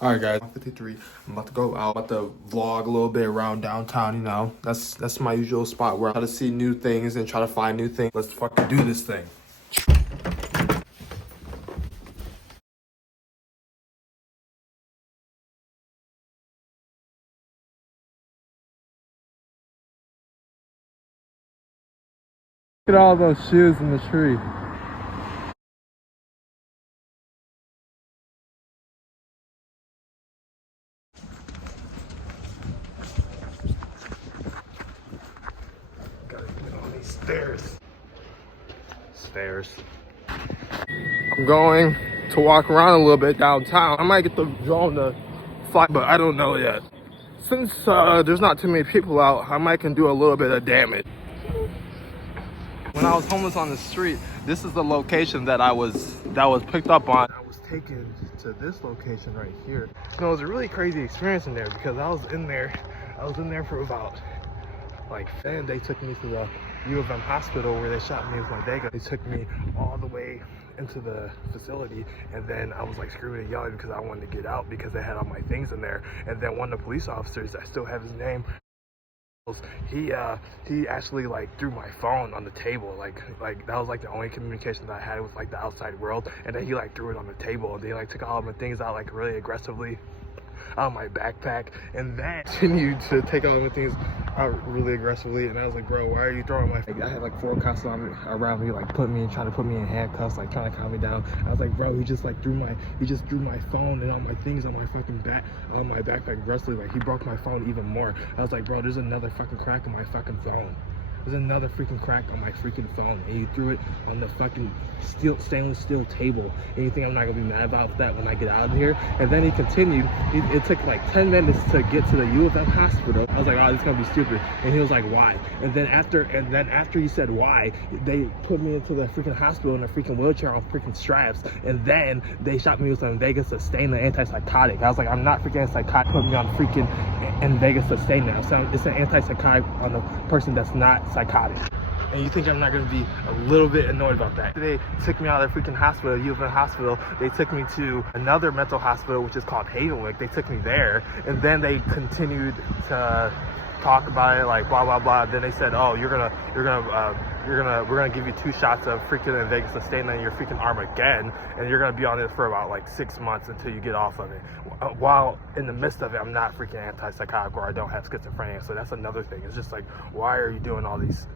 Alright guys, I'm 53. I'm about to go out. I'm about to vlog a little bit around downtown, you know. That's my usual spot where I try to see new things and try to find new things. Let's fucking do this thing. Look at all those shoes in the tree. Gotta get on these stairs. I'm going to walk around a little bit downtown. I might get the drone to fly, but I don't know yet. Since there's not too many people out, I might can do a little bit of damage. When I was homeless on the street, this is the location that was picked up on. I was taken to this location right here. You know, it was a really crazy experience in there because I was in there for about then they took me to the U of M hospital where they shot me with my Vega. They took me all the way into the facility, and then I was like screaming and yelling because I wanted to get out because they had all my things in there. And then one of the police officers, I still have his name, he actually like threw my phone on the table, like that was like the only communication that I had with like the outside world. And then he like threw it on the table, and they like took all of my things out like really aggressively out of my backpack, and then continued to take all the things out really aggressively. And I was like, bro, why are you throwing my I had like 4 cops around me, like trying to put me in handcuffs, like trying to calm me down. I was like, bro, he just threw my phone and all my things on my fucking backpack aggressively. Like, he broke my phone even more. I was like, bro, there's another fucking crack in my fucking phone. There's another freaking crack on my freaking phone, and you threw it on the fucking stainless steel table. And you think I'm not gonna be mad about that when I get out of here? And then he continued. It took like 10 minutes to get to the U of M hospital. I was like, oh, this is gonna be stupid. And he was like, why? And then after he said why, they put me into the freaking hospital in a freaking wheelchair on freaking straps. And then they shot me with some Invega Sustaina antipsychotic. I was like, I'm not freaking psychotic. Put me on freaking Invega Sustaina. So it's an antipsychotic on a person that's not psychotic. And you think I'm not gonna be a little bit annoyed about that? They took me out of the freaking hospital, U of M hospital. They took me to another mental hospital, which is called Havenwick. They took me there, and then they continued to talk about it, like blah blah blah. Then they said, oh, we're gonna give you 2 shots of freaking Invega Sustaina in your freaking arm again, and you're gonna be on it for about like 6 months until you get off of it. While in the midst of it, I'm not freaking antipsychotic, or I don't have schizophrenia. So that's another thing. It's just like, why are you doing all these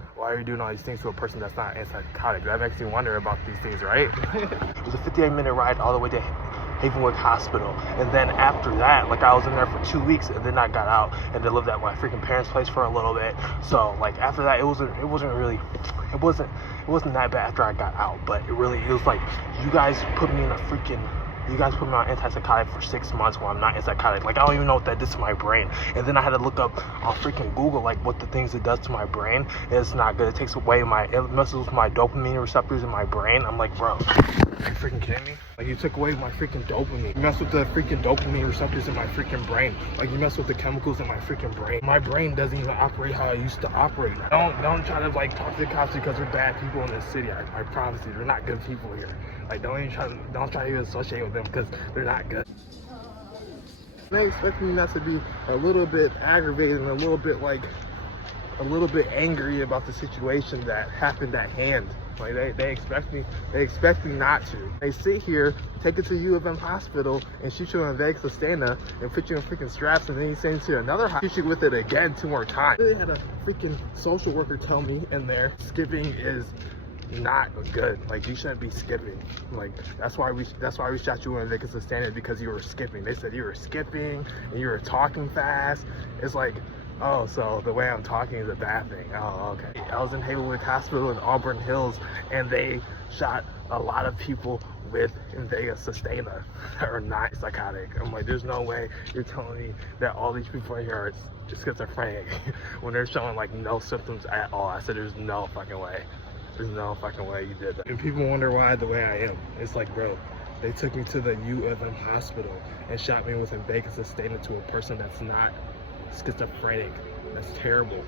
things to a person that's not antipsychotic? That makes me wonder about these things, right? It was a 58-minute ride all the way to Havenwick Hospital. And then after that, like, I was in there for 2 weeks, and then I got out and then lived at my freaking parents' place for a little bit. So like after that, it wasn't that bad after I got out. But it was like, you guys put me on antipsychotic for 6 months while I'm not antipsychotic. Like, I don't even know what that did to my brain. And then I had to look up on freaking Google, like, what the things it does to my brain. And it's not good. It messes with my dopamine receptors in my brain. I'm like, bro, are you freaking kidding me? Like, you took away my freaking dopamine. You messed with the freaking dopamine receptors in my freaking brain. Like, you messed with the chemicals in my freaking brain. My brain doesn't even operate how I used to operate. Don't try to like talk to the cops because they're bad people in this city. I promise you, they're not good people here. Like, don't try to even associate with them because they're not good. They expect me not to be a little bit aggravated and a little bit angry about the situation that happened at hand. Like, they expect me not to. They sit here, take it to U of M hospital, and shoot you in Invega Sustaina and put you in freaking straps, and then you send you to another hospital, shoot you with it again 2 more times. They had a freaking social worker tell me in there, skipping is not good. Like, you shouldn't be skipping. Like, that's why we shot you in Invega Sustaina, because you were skipping. They said you were skipping and you were talking fast. It's like, oh, so the way I'm talking is a bad thing. Oh, okay. I was in Havenwick Hospital in Auburn Hills, and they shot a lot of people with Invega Sustaina that are not psychotic. I'm like, there's no way you're telling me that all these people here are schizophrenic when they're showing like no symptoms at all. I said, there's no fucking way. There's no fucking way you did that. And people wonder why the way I am. It's like, bro, they took me to the U of M hospital and shot me with Invega Sustaina to a person that's not schizophrenic. That's terrible.